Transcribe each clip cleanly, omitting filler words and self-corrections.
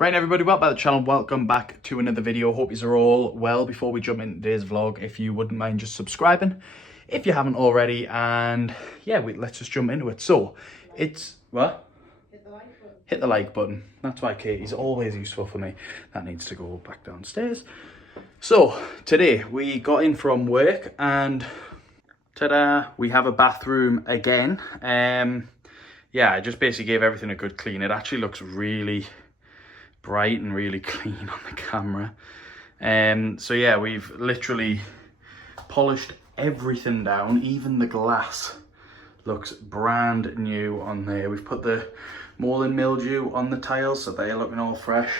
Right everybody, welcome back to the channel, welcome back to another video. Hope you're all well. Before we jump into today's vlog, if you wouldn't mind just subscribing if you haven't already, and yeah, let's just jump into it. So it's what? Hit the like button. Hit the like button. That's why Katie's always useful for me. That needs to go back downstairs. So today we got in from work and ta-da, we have a bathroom again. Yeah, I just basically gave everything a good clean. It actually looks really bright and really clean on the camera. So yeah, we've literally polished everything down. Even the glass looks brand new on there. We've put the mold and mildew on the tiles, so they're looking all fresh.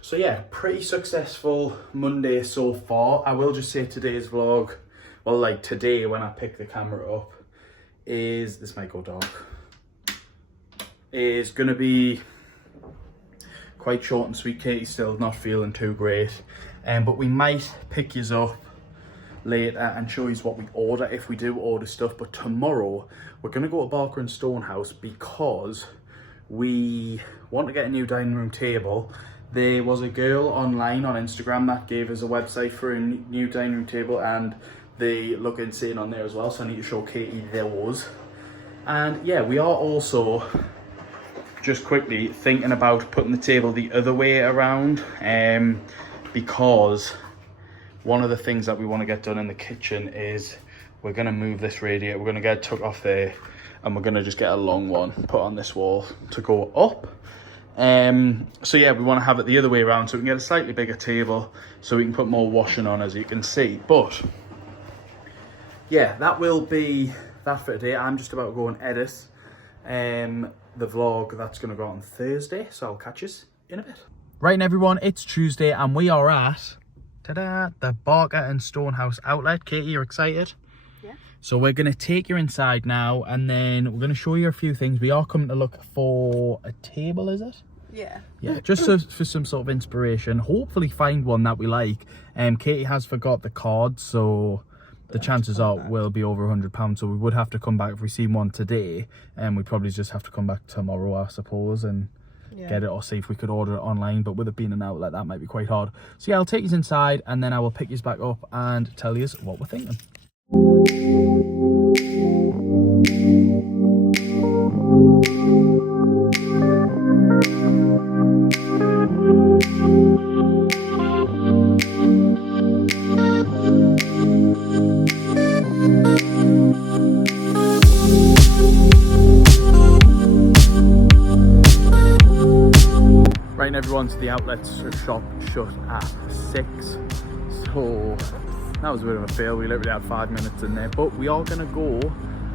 So yeah, pretty successful Monday so far. I will just say today's vlog, well, like today when I pick the camera up, is, this might go dark, is gonna be quite short and sweet. Katie's still not feeling too great, but we might pick yous up later and show you what we order if we do order stuff. But tomorrow we're going to go to Barker and Stonehouse because we want to get a new dining room table. There was a girl online on Instagram that gave us a website for a new dining room table, and they look insane on there as well, so I need to show Katie those. And yeah, we are also just quickly thinking about putting the table the other way around, because one of the things that we want to get done in the kitchen is we're going to move this radiator. We're going to get it took off there, and we're going to just get a long one put on this wall to go up. So yeah, we want to have it the other way around so we can get a slightly bigger table so we can put more washing on, as you can see. But yeah, that will be that for today. I'm just about to go and edit the vlog that's going to go on Thursday, so I'll catch you in a bit. Right, everyone, it's Tuesday and we are at ta-da, the Barker and Stonehouse outlet. Katie, you're excited? Yeah. So we're going to take you inside now, and then we're going to show you a few things. We are coming to look for a table, is it? Yeah. Yeah, just for some sort of inspiration. Hopefully find one that we like. Katie has forgot the cards, so the chances are will be over £100, so we would have to come back if we see one today, and we'd probably just have to come back tomorrow, I suppose, and get it, or see if we could order it online. But with it being an outlet, that might be quite hard. So yeah, I'll take you inside and then I will pick you back up and tell you what we're thinking. Right, everyone's the outlet's shop shut at 6, so that was a bit of a fail. We literally had 5 minutes in there, but we are going to go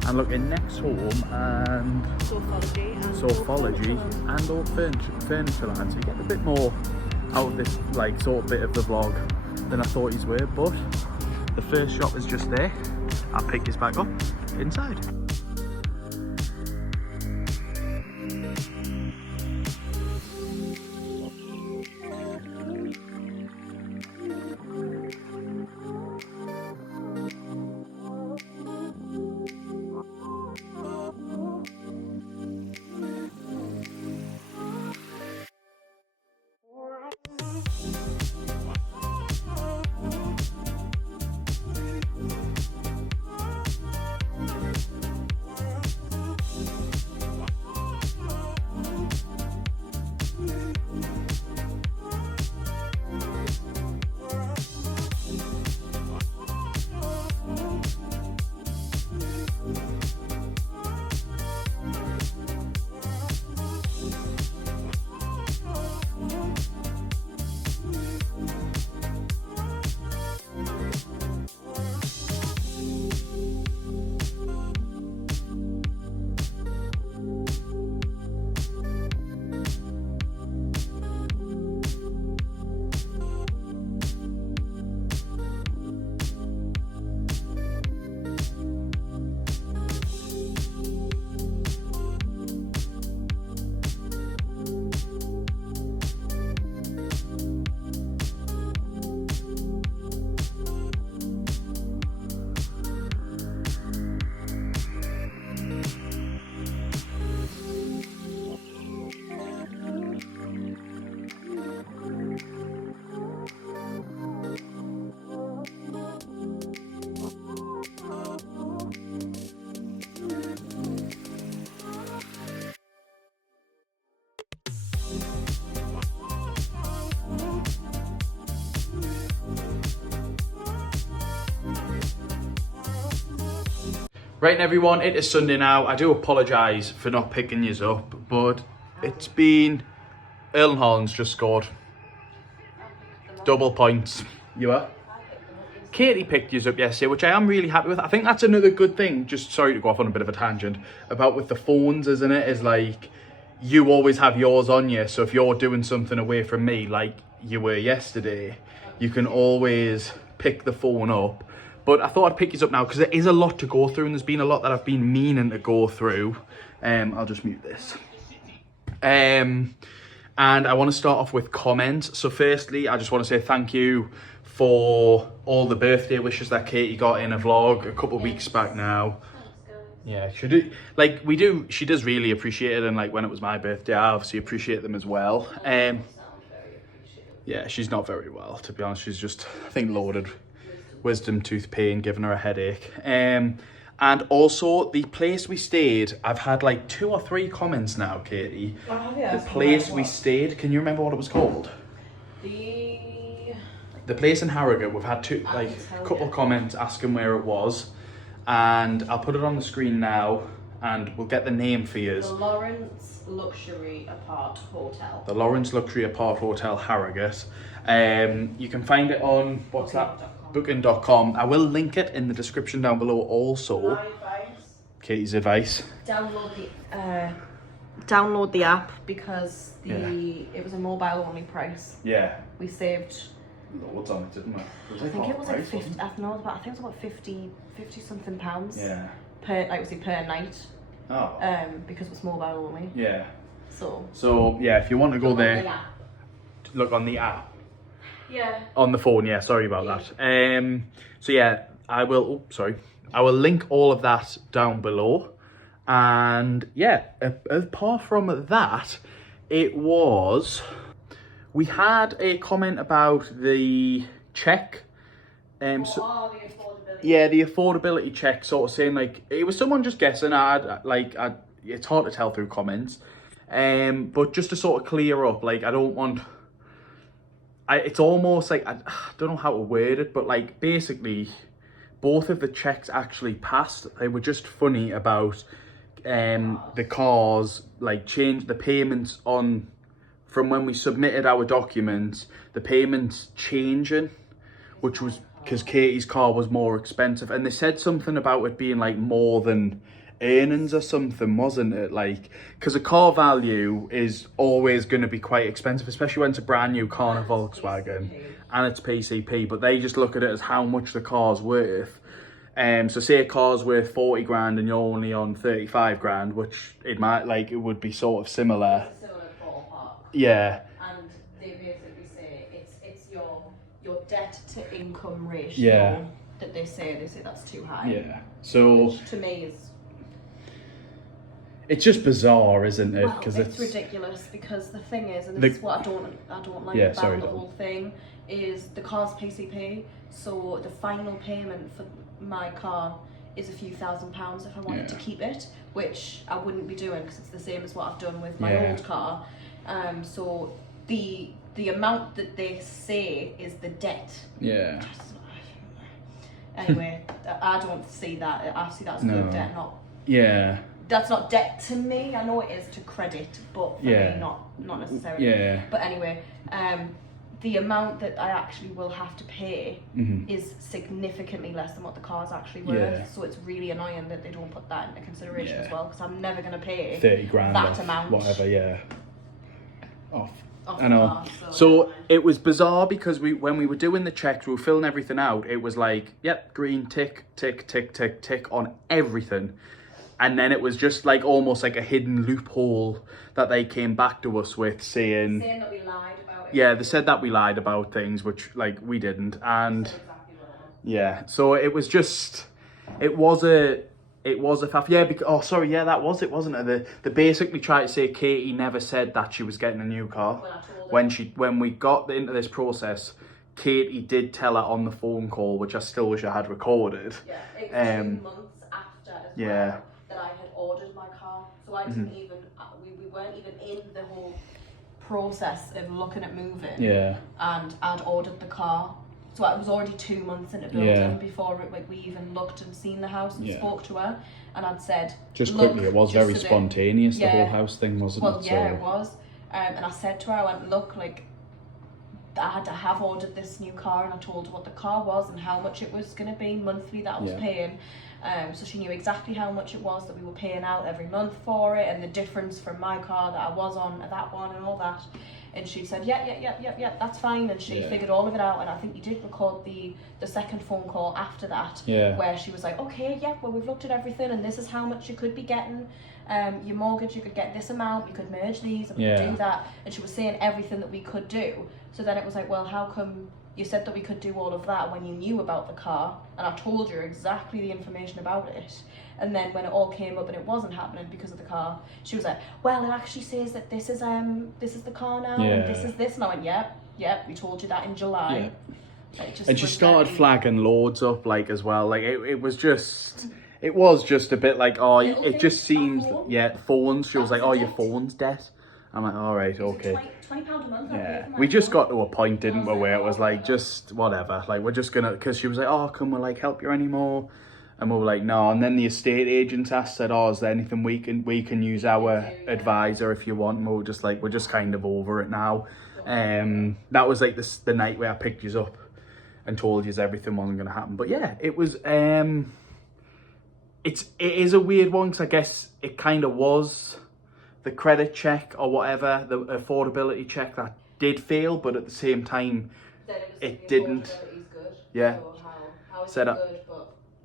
and look in Next Home and Sophology and Old Furniture Land, so you get a bit more out of this like sort of bit of the vlog than I thought you were. But the first shop is just there. I'll pick this back up inside. Right, everyone, it is Sunday now. I do apologise for not picking yous up, but it's been... Erling Haaland's just scored. Double points. You are? Katie picked yous up yesterday, which I am really happy with. I think that's another good thing, just sorry to go off on a bit of a tangent, about with the phones, isn't it? Is like, you always have yours on you, so if you're doing something away from me, like you were yesterday, you can always pick the phone up. But I thought I'd pick yous up now, because there is a lot to go through, and there's been a lot that I've been meaning to go through. I'll just mute this. And I want to start off with comments. So firstly, I just want to say thank you for all the birthday wishes that Katie got in a vlog a couple of weeks back now. Yeah, she does really appreciate it, and like when it was my birthday, I obviously appreciate them as well. Yeah, she's not very well, to be honest. She's just, I think, loaded wisdom tooth pain, giving her a headache. And also the place we stayed, I've had like 2 or 3 comments now, Katie. The place we stayed, can you remember what it was called? The place in Harrogate. We've had a couple of comments asking where it was, and I'll put it on the screen now, and we'll get the name for you. The Lawrence Luxury Apart Hotel. The Lawrence Luxury Apart Hotel, Harrogate. You can find it on, what's that? Booking.com. I will link it in the description down below also. My advice. Katie's advice. Download the app, because it was a mobile only price. Yeah. We saved loads on it, didn't we? I think it was like 50. I think it was about 50 something pounds. Yeah. Per night. Oh. Because it was mobile only. Yeah. So yeah, if you want to go there, look on the app. Yeah. On the phone, yeah, sorry about that. So yeah, I will link all of that down below. And yeah, apart from that, we had a comment about the check. The affordability. Yeah, the affordability check, sort of saying like, it was someone just guessing. It's hard to tell through comments. But just to sort of clear up, like, I don't want... it's almost like, I don't know how to word it, but like basically both of the checks actually passed. They were just funny about the cars, like change the payments on from when we submitted our documents, the payments changing, which was because Katie's car was more expensive. And they said something about it being like more than earnings or something, wasn't it? Like, because a car value is always going to be quite expensive, especially when it's a brand new car in a Volkswagen and it's PCP, but they just look at it as how much the car's worth. So say a car's worth 40 grand and you're only on 35 grand, which it would be sort of similar. It's a similar ballpark. Yeah. And they basically say it's your debt to income ratio. Yeah. That they say that's too high. Yeah. So which to me is... It's just bizarre, isn't it? Well, it's ridiculous, because the thing is, and this is what I don't like about the whole thing, is the car's PCP, so the final payment for my car is a few £1,000s if I wanted to keep it, which I wouldn't be doing, because it's the same as what I've done with my old car. So the amount that they say is the debt. Yeah. Anyway, I don't see that. I see that as good debt, not... Yeah. That's not debt to me. I know it is to credit, but for me, not necessarily. Yeah. But anyway, the amount that I actually will have to pay is significantly less than what the car's actually worth. Yeah. So it's really annoying that they don't put that into consideration as well, because I'm never going to pay 30 grand that off, amount. whatever, yeah. Off. Off I know. car, so it was bizarre, because when we were doing the checks, we were filling everything out. It was like, yep, green, tick, tick, tick, tick, tick on everything. And then it was just like almost like a hidden loophole that they came back to us with, saying that we lied about it. Yeah, they said that we lied about things, which like we didn't. And Exactly yeah, so it was just, it was a faff. Yeah, because, that was it, wasn't it? They basically tried to say Katie never said that she was getting a new car. When we got into this process, Katie did tell her on the phone call, which I still wish I had recorded. Yeah, it was 2 months after as well that I had ordered my car. So I didn't even, we weren't even in the whole process of looking at moving. Yeah. And I'd ordered the car. So it was already 2 months into building before like we even looked and seen the house and spoke to her. And I'd said, just quickly, it was very spontaneous, the whole house thing, wasn't it? Well, yeah, it was. And I said to her, I went, look, like, I had to have ordered this new car, and I told her what the car was and how much it was going to be monthly that I was paying. So she knew exactly how much it was that we were paying out every month for it, and the difference from my car that I was on that one and all that. And she said, yeah, that's fine. And she figured all of it out. And I think you did record the second phone call after that, where she was like, okay, well, we've looked at everything, and this is how much you could be getting. Your mortgage, you could get this amount, you could merge these, and we could do that. And she was saying everything that we could do. So then it was like, well, how come you said that we could do all of that when you knew about the car? And I told you exactly the information about it. And then when it all came up and it wasn't happening because of the car, she was like, well, it actually says that this is the car now, and this is this. And I went, yep, we told you that in July. And she started flagging loads up, like, as well. Like, it was just a bit like, oh, it just seems, phones. She was like, oh, your phone's dead. I'm like, all right, okay. £20 a month. Yeah, we just got to a point, didn't we, where it was like, just whatever. Like, we're just gonna, because she was like, oh, can we like help you anymore? And we were like, no. And then the estate agent asked, said, oh, is there anything we can use our advisor if you want? And we were just like, we're just kind of over it now. That was like the night where I picked you up and told you everything wasn't going to happen. But yeah, it was, it is a weird one, because I guess it kind of was the credit check or whatever, the affordability check that did fail, but at the same time, it didn't. Good. Yeah. So how is Said it good,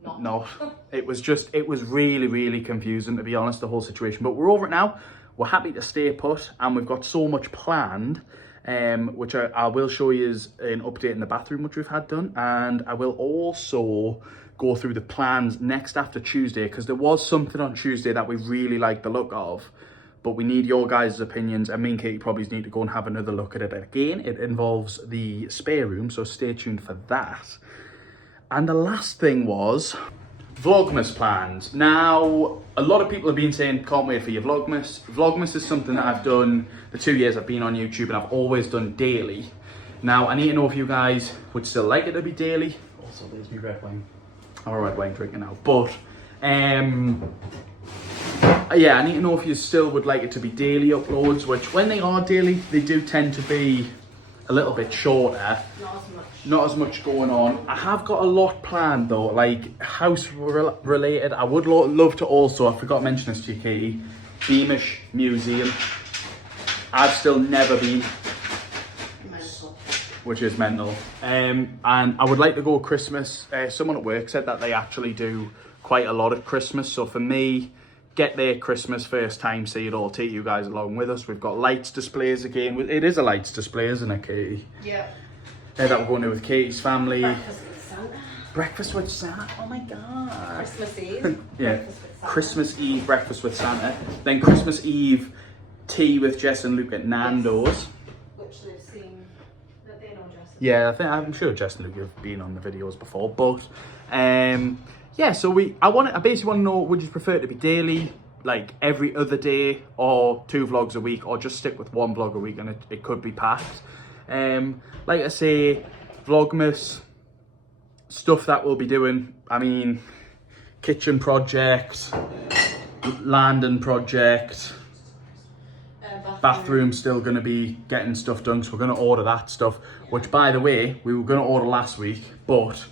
but not. It was really, really confusing, to be honest, the whole situation. But we're over it now. We're happy to stay put, and we've got so much planned, which I will show you as an update in the bathroom, which we've had done. And I will also go through the plans next after Tuesday, because there was something on Tuesday that we really liked the look of, but we need your guys' opinions, and me and Katie probably need to go and have another look at it again. It involves the spare room, so stay tuned for that. And the last thing was Vlogmas plans. Now, a lot of people have been saying, can't wait for your Vlogmas. Vlogmas is something that I've done the 2 years I've been on YouTube, and I've always done daily. Now, I need to know if you guys would still like it to be daily. Also, there's me red wine. I'm a red wine drinker now. But, yeah, I need to know if you still would like it to be daily uploads, which when they are daily, they do tend to be a little bit shorter. Not as much going on. I have got a lot planned though, like house related. I would love to also, I forgot to mention this to you, Katie, Beamish Museum. I've still never been, which is mental. And I would like to go Christmas. Someone at work said that they actually do quite a lot at Christmas. So for me, get there Christmas first time, see it all, take you guys along with us. We've got lights displays again. It is a lights display, isn't it, Katie? Yeah. That we're going to with Katie's family. Breakfast with Santa. Breakfast with Santa. Oh my god. Christmas Eve. Yeah. Christmas Eve breakfast with Santa. Then Christmas Eve tea with Jess and Luke at Nando's. Yes. Which they've seen. That they know Jess. Yeah, I'm sure Jess and Luke have been on the videos before, but yeah. So I basically want to know: would you prefer it to be daily, like every other day, or 2 vlogs a week, or just stick with 1 vlog a week and it could be packed? Like I say, Vlogmas, stuff that we'll be doing, I mean, kitchen projects, landing project, bathroom still going to be getting stuff done, so we're going to order that stuff, which by the way, we were going to order last week, but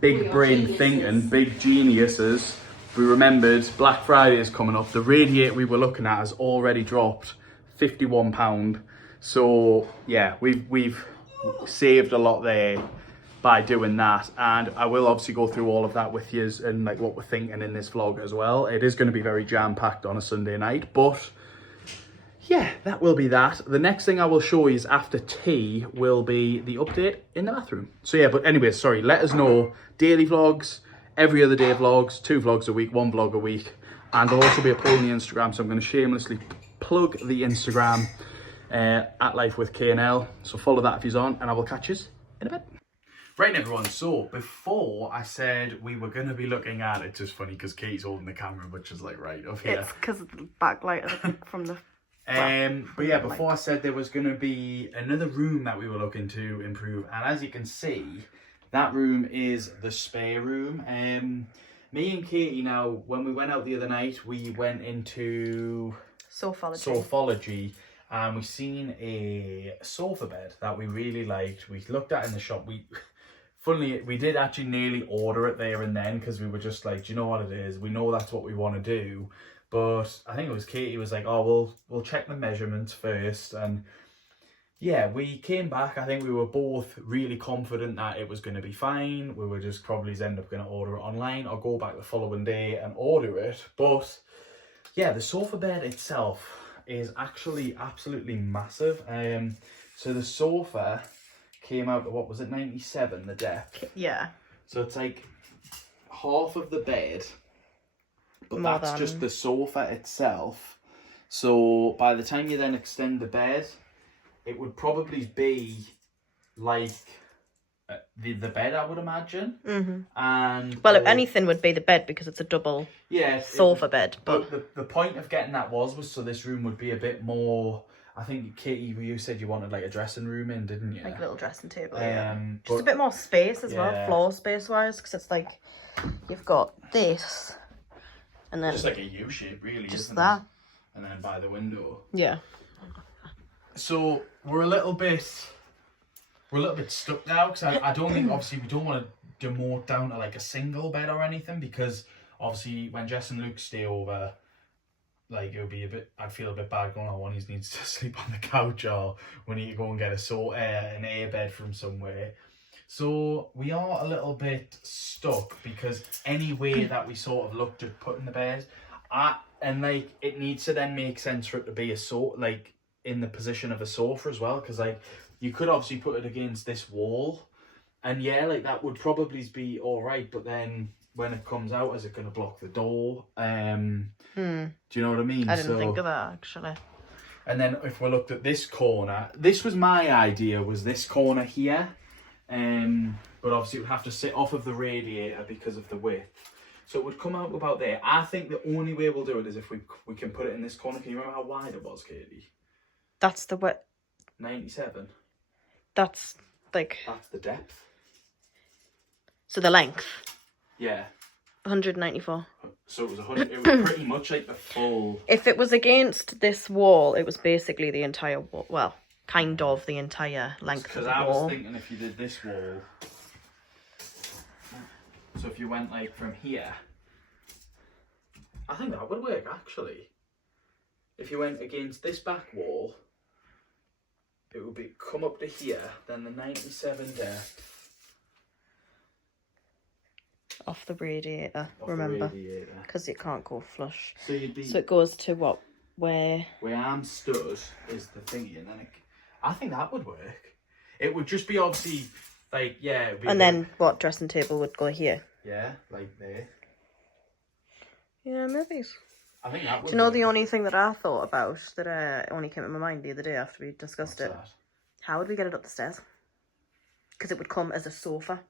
big brain thinking, big geniuses, we remembered Black Friday is coming up. The radiator we were looking at has already dropped £51. So yeah, we've saved a lot there by doing that, and I will obviously go through all of that with you and like what we're thinking in this vlog as well. It is going to be very jam-packed on a Sunday night, but yeah, that will be that. The next thing I will show you is after tea will be the update in the bathroom. So yeah, but anyway, sorry, let us know daily vlogs, every other day vlogs, 2 vlogs a week, 1 vlog a week, and there'll also be a poll on the Instagram, so I'm going to shamelessly plug the Instagram at Life with KNL, so follow that if you're on, and I will catch you in a bit. Right everyone, so before I said we were going to be looking at, it's just funny because Katie's holding the camera, which is like right up here. It's because of the backlight from the But yeah, before I said there was going to be another room that we were looking to improve, and as you can see, that room is the spare room. Me and Katie, now, when we went out the other night, we went into Sofology, and we seen a sofa bed that we really liked. We looked at in the shop. Funnily, we did actually nearly order it there and then, because we were just like, do you know what it is? We know that's what we want to do. But I think it was Katie was like, oh, we'll check the measurements first. And yeah, we came back. I think we were both really confident that it was going to be fine. We were just probably end up going to order it online or go back the following day and order it. But yeah, the sofa bed itself is actually absolutely massive. So the sofa came out at, what was it, 97, the depth? Yeah. So it's like half of the bed, but that's just the sofa itself. So by the time you then extend the bed, it would probably be like the bed, I would imagine. Mm-hmm. And well, if anything would be the bed, because it's a double sofa bed. But the point of getting that was so this room would be a bit more. I think, Katie, you said you wanted like a dressing room in, didn't you? Like a little dressing table, yeah. Just a bit more space as well, floor space wise, because it's like you've got this, and then just like a U shape, really. Just isn't that. It? And then by the window. Yeah. So we're a little bit stuck now, because I don't think, obviously we don't want to demote down to like a single bed or anything, because obviously when Jess and Luke stay over, like it would be I'd feel a bit bad going, oh, one of needs to sleep on the couch, or we need to go and get an air bed from somewhere. So we are a little bit stuck, because any way that we sort of looked at putting the bed, and like it needs to then make sense for it to be like in the position of a sofa as well, because like you could obviously put it against this wall, and yeah, like that would probably be all right, but then when it comes out, is it going to block the door? Do you know what I mean? I didn't think of that, actually. And then if we looked at this corner, this was my idea, was this corner here, but obviously it would have to sit off of the radiator because of the width. So it would come out about there. I think the only way we'll do it is if we can put it in this corner. Can you remember how wide it was, Katie? That's the width. 97. That's like... That's the depth. So the length? Yeah. 194. So it was 100. It was pretty much like the full... If it was against this wall, it was basically the entire wall. Well, kind of the entire length of the wall. Because I was thinking if you did this wall... So if you went like from here... I think that would work, actually. If you went against this back wall... It would be come up to here, then the 97 depth. Off the radiator, remember? Because it can't go flush. So you'd be... So it goes to what? Where I'm stood is the thingy, and then I think that would work. It would just be obviously, like, yeah... It'd be and then what, dressing table would go here? Yeah, like there. Yeah, maybe. I think that would... Do you know the only thing that I thought about that only came to my mind the other day after we discussed it? That? How would we get it up the stairs? Because it would come as a sofa.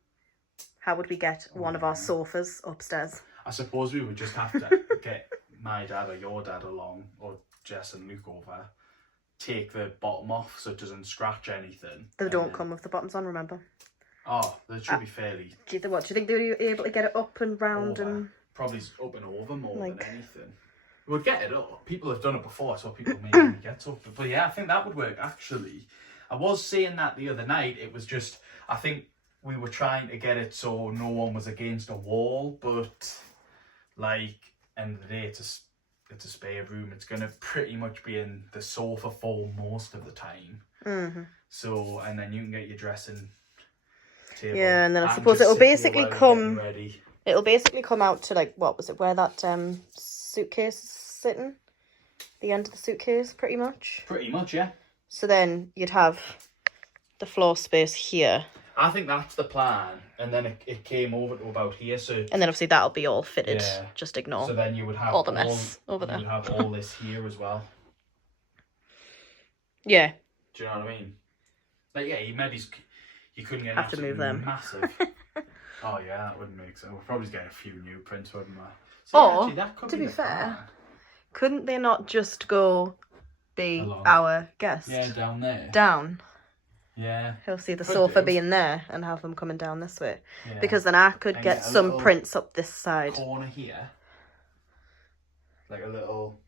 How would we get one of our sofas upstairs? I suppose we would just have to get my dad or your dad along, or Jess and Luke over, take the bottom off so it doesn't scratch anything. They don't come with the bottoms on, remember? Oh, they should be fairly... Do you think they were able to get it up and round over. and... Probably up and over more than anything. We'd get it up. People have done it before, so people maybe get up. But yeah, I think that would work, actually. I was saying that the other night. It was just, I think we were trying to get it so no one was against a wall, but like, end of the day, it's a spare room. It's going to pretty much be in the sofa for most of the time. Mm-hmm. So, and then you can get your dressing table. Yeah, and then I suppose it'll basically come... It'll basically come out to, like, what was it, where that suitcase is sitting? The end of the suitcase, pretty much? Pretty much, yeah. So then you'd have the floor space here. I think that's the plan. And then it came over to about here, so... And then obviously that'll be all fitted. Yeah. Just ignore so then you would have all the mess over there. You'd have all this here as well. Yeah. Do you know what I mean? Like, yeah, you couldn't get have to move them. Massive. Oh yeah, that wouldn't make sense. We'll probably get a few new prints, wouldn't we? So or, actually, that could to be fair, couldn't they not just go be Along. our guest. Yeah, down there. Down. Yeah. He'll see the Could sofa do. being there and have them coming down this way. Yeah. Because then I could And get get a some little prints up this side. Corner here. Like a little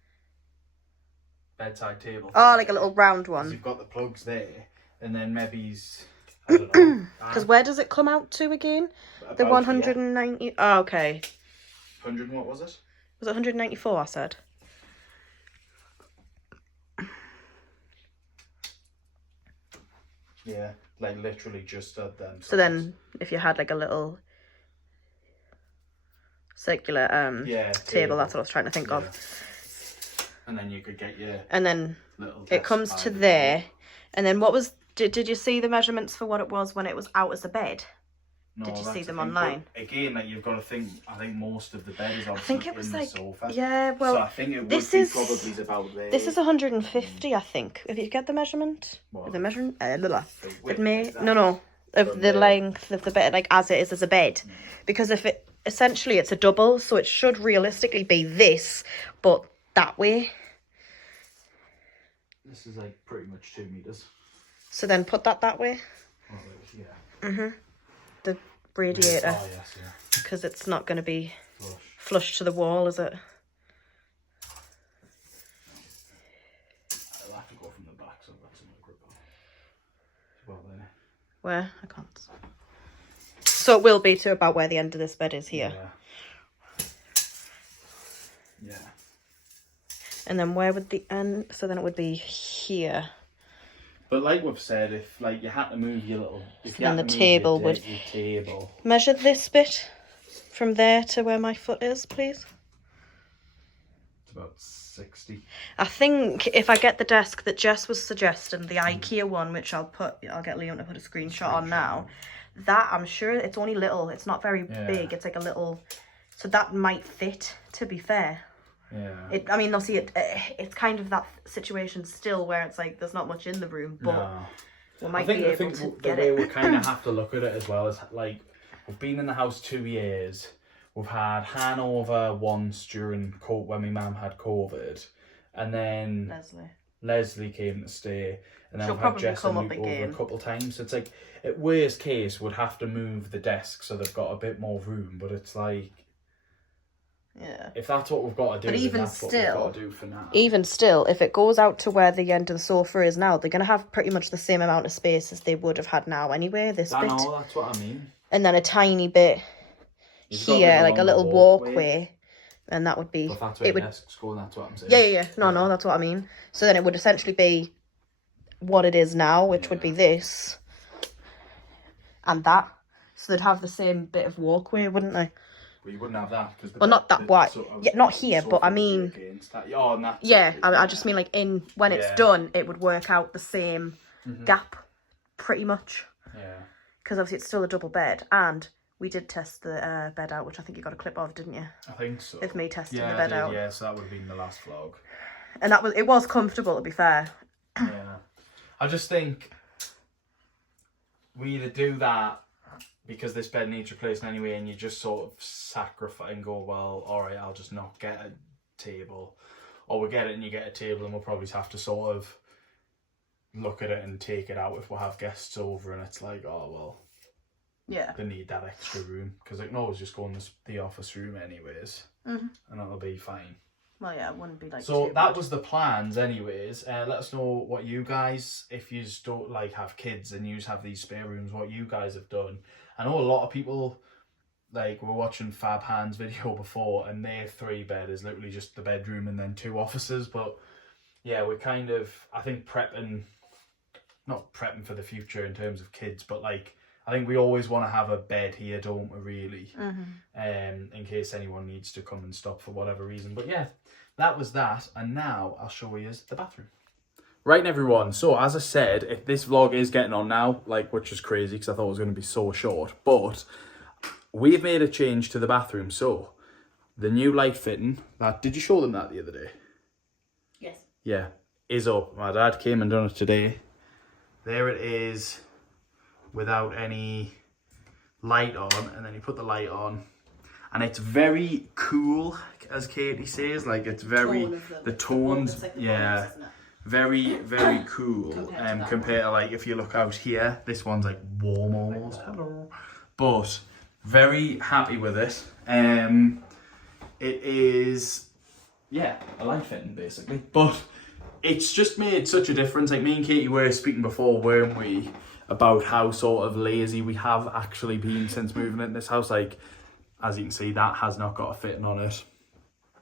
bedside table. Oh, like a little round 'Cause one. you've got the plugs there. And then maybe I don't know. Because where does it come out to again? The 190. Oh, okay. 100, what was it? Was it 194? I said. Yeah, like literally just at them. So then, if you had like a little circular table, that's what I was trying to think of. And then you could get your. And then little it comes to there, and then what was? Did you see the measurements for what it was when it was out as a bed? No, Did you see that's them the thing. online? But again, like you've got to think. I think most of the bed is I obviously think it was in like the sofa. yeah. Well, so I think it would this be is probably about there. This is 150, I think. If you get the measurement, What? the measurement, width, is that no, of from the the- length of the bed, like as it is as a bed, because if it essentially it's a double, so it should realistically be this, but that way. This is like pretty much 2 meters. So then put that way. Oh, yeah. The radiator, Oh yes, yeah. because it's not going to be Flush. flush to the wall, is it? I'll have to go from the back, so I've got some grip on. Well then. Where? I can't. So it will be to about where the end of this bed is here. Yeah. And then where would the end? So then it would be here. But like we've said, if like you had to move your little, if So you had then to the move your table would- your table. Measure this bit from there to where my foot is, please. It's about 60. I think if I get the desk that Jess was suggesting, the IKEA one, which I'll get Leon to put a screenshot on now. That I'm sure it's only little. It's not very big. It's like a little. So that might fit. To be fair. Yeah. I mean, they'll see it. It's kind of that situation still where it's like there's not much in the room, but No. we might be able to the get way it. we kind of have to look at it as well is like we've been in the house 2 years. We've had Hanover once during when my mum had COVID, and then Leslie came to stay, and then She'll we've had probably Jess come and up Luke over again. a couple of times. So it's like at worst case would have to move the desk so they've got a bit more room, but it's like. Yeah. If that's what we've got to do, But then even that's what still- we've got to do for now. Even still, if it goes out to where the end of the sofa is now, they're going to have pretty much the same amount of space as they would have had now anyway, this I bit. know, that's what I mean. And then a tiny bit You've got here, it like a along little the walkway. And that would be... But that's where it the would, desk's going, that's what I'm saying. yeah. No, that's what I mean. So then it would essentially be what it is now, which would be this. And that. So they'd have the same bit of walkway, wouldn't they? But you wouldn't have that. Cause Well, not that wide. Yeah, not here, but I mean... Oh, and that's Yeah, I just mean like when it's done, it would work out the same gap, pretty much. Yeah. Because obviously it's still a double bed, and we did test the bed out, which I think you got a clip of, didn't you? I think so. Of me testing yeah, the bed I did, out. Yeah, so that would have been the last vlog. And it was comfortable, to be fair. Yeah. I just think we either do that because this bed needs replacing anyway, and you just sort of sacrifice and go, well, all right, I'll just not get a table. Or we get it and you get a table, and we'll probably have to sort of look at it and take it out if we have guests over, and it's like, oh, well, Yeah. they need that extra room, because it can always just go in the office room anyways, and it'll be fine. Well, yeah, it wouldn't be like So too that bad. was the plans anyways. Let us know what you guys, if you don't like have kids and you have these spare rooms, what you guys have done. I know a lot of people, like, we're watching Fab Han's video before, and their 3-bed is literally just the bedroom and then 2 offices. But yeah, we're kind of, I think, not prepping for the future in terms of kids, but like, I think we always want to have a bed here, don't we, really? In case anyone needs to come and stop for whatever reason. But yeah, that was that. And now I'll show you the bathroom. Right, everyone. So as I said, this vlog is getting on now, like, which is crazy because I thought it was going to be so short. But we've made a change to the bathroom. So the new light fitting, did you show them that the other day? Yes. Yeah, is up. My dad came and done it today. There it is, without any light on, and then you put the light on, and it's very cool, as Katie says. Like, it's very the tones, like the yeah, bonus, isn't it? very, very cool compared to like if you look out here, this one's like warm almost. Hello. But very happy with it. It is, yeah, a light fitting basically. But it's just made such a difference. Like me and Katie were speaking before, weren't we, about how sort of lazy we have actually been since moving into this house. Like, as you can see, that has not got a fitting on it.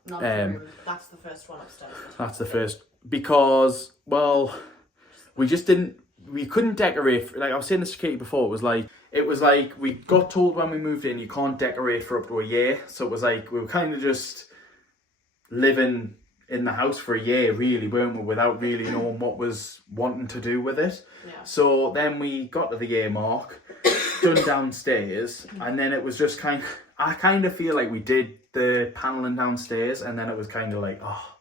Not the room. That's the first one upstairs. That's the first, because, well, we couldn't decorate. Like I was saying this to Katie before, it was like we got told when we moved in, you can't decorate for up to a year. So it was like we were kind of just living in the house for a year, really, weren't we, without really knowing what was wanting to do with it. Yeah. So then we got to the year mark, done downstairs, and then it was just I kind of feel like we did the paneling downstairs, and then it was kind of like, oh,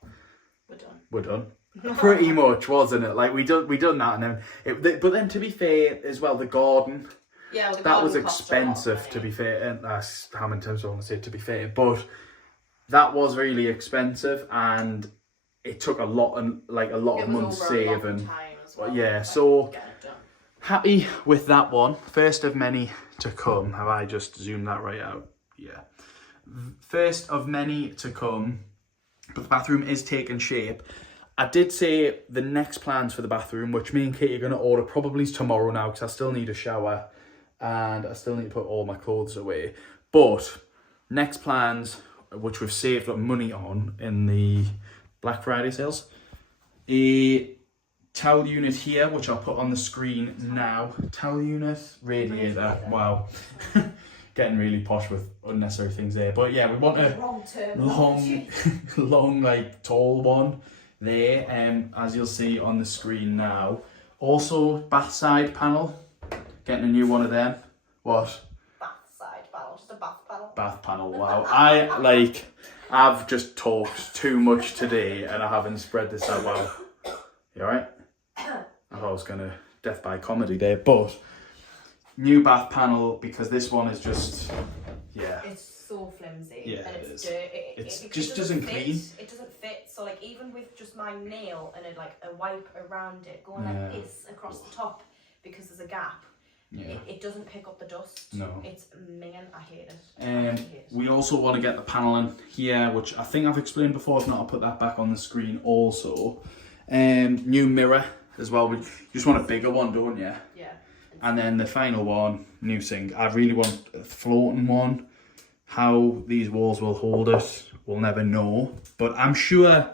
we're done. Pretty much, wasn't it? Like we done that, and then but then to be fair as well, the garden. Yeah, well, that was expensive, to be fair, and that's how many times I want to say to be fair, but that was really expensive, and it took a lot of months saving. Well, yeah, so happy with that one. First of many to come. Have I just zoomed that right out? Yeah. First of many to come, but the bathroom is taking shape. I did say the next plans for the bathroom, which me and Katie are going to order probably tomorrow now, because I still need a shower and I still need to put all my clothes away. But next plans, which we've saved up money on in the Black Friday sales, a towel unit here, which I'll put on the screen now. Towel unit, radiator. Wow. Getting really posh with unnecessary things there. But yeah, we want a long, like tall one there, as you'll see on the screen now. Also, bath side panel. Getting a new one of them. What? Bath side panel, just a bath panel. Bath panel, wow. I've just talked too much today and I haven't spread this out well. You alright? I thought I was gonna death by comedy there, but new bath panel, because this one is just, yeah. It's so flimsy. Yeah, and it is. It just doesn't clean. It doesn't fit. So like even with just my nail and a wipe around it, going like this across the top, because there's a gap. Yeah. It doesn't pick up the dust. No. It's minging. I hate it. We also want to get the paneling here, which I think I've explained before. If not, I'll put that back on the screen also. New mirror as well. You just want a bigger one, don't you? Yeah. And then the final one, new sink. I really want a floating one. How these walls will hold it, we'll never know. But I'm sure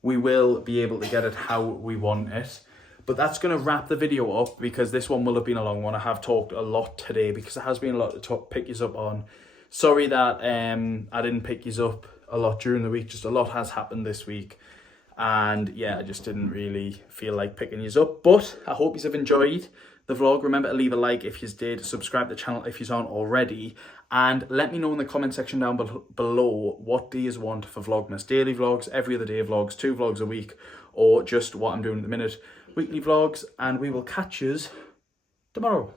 we will be able to get it how we want it. But that's going to wrap the video up, because this one will have been a long one. I have talked a lot today because there has been a lot to pick you up on. Sorry that I didn't pick you up a lot during the week. Just a lot has happened this week. And yeah, I just didn't really feel like picking you up. But I hope you have enjoyed the vlog. Remember to leave a like if you did. Subscribe to the channel if you aren't already. And let me know in the comment section down below, what do you want for Vlogmas? Daily vlogs, every other day vlogs, 2 vlogs a week, or just what I'm doing at the minute. Weekly vlogs, and we will catch yous tomorrow.